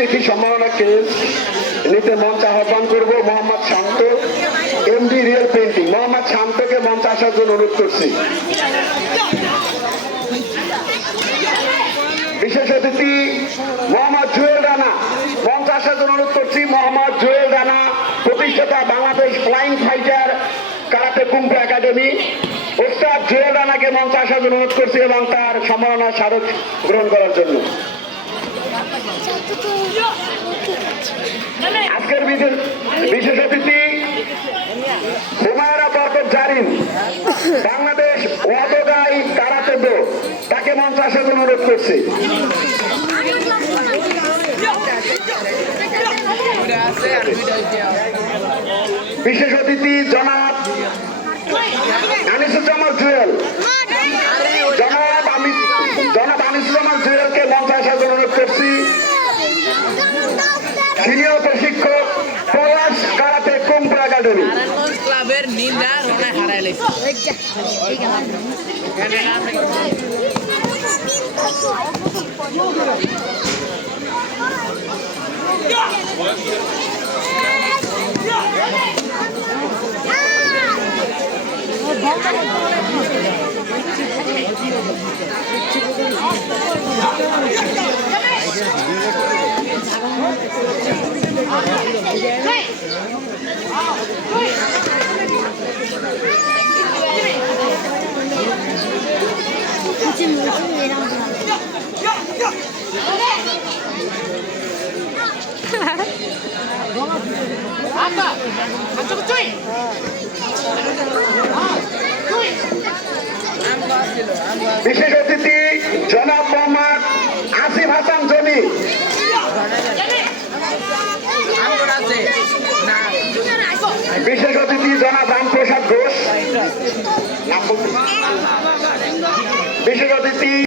অতিথি সম্মাননাকে নিতে মঞ্চ আহ্বান করবো মোহাম্মদ শান্ত, এমডি রিয়েল পেন্টিং। মোহাম্মদ শান্তকে মঞ্চ আসার জন্য অনুরোধ করছি। বিশেষ অতিথি মোহাম্মদ জুয়েল রানা, মঞ্চ আসার জন্য অনুরোধ করছি। মোহাম্মদ জুয়েল রানা, প্রতিষ্ঠাতা Bangladesh flying fighter karate kung fu academy. ওস্তাদ জুয়েল রানাকে মঞ্চ আসার জন্য অনুরোধ করছি এবং তার সম্মাননা স্মারক গ্রহণ করার জন্য। আজকের বিশেষ অতিথি হুমায়রা বরকত জারিন, বাংলাদেশ ওয়াদগাই কারাতে দো, তাকে মঞ্চ আসার জন্য অনুরোধ করছি। বিশেষ অতিথি জনাব আনিসুজ্জামান জুয়েল, জনাব আনিসুজ্জামান জুয়েলকে মঞ্চ আসার জন্য অনুরোধ করছি। সিনিয়র প্রশিক্ষক পলাশ কারাতে কুম্ফু একাডেমি। ক্লাবের নিন্দা রোনা হারাইলে বিশেষ অতিথি জনাব মোহাম্মদ আসিফ হাসান জনি, বিশেষ অতিথি জনাব রামপ্রসাদ ঘোষ।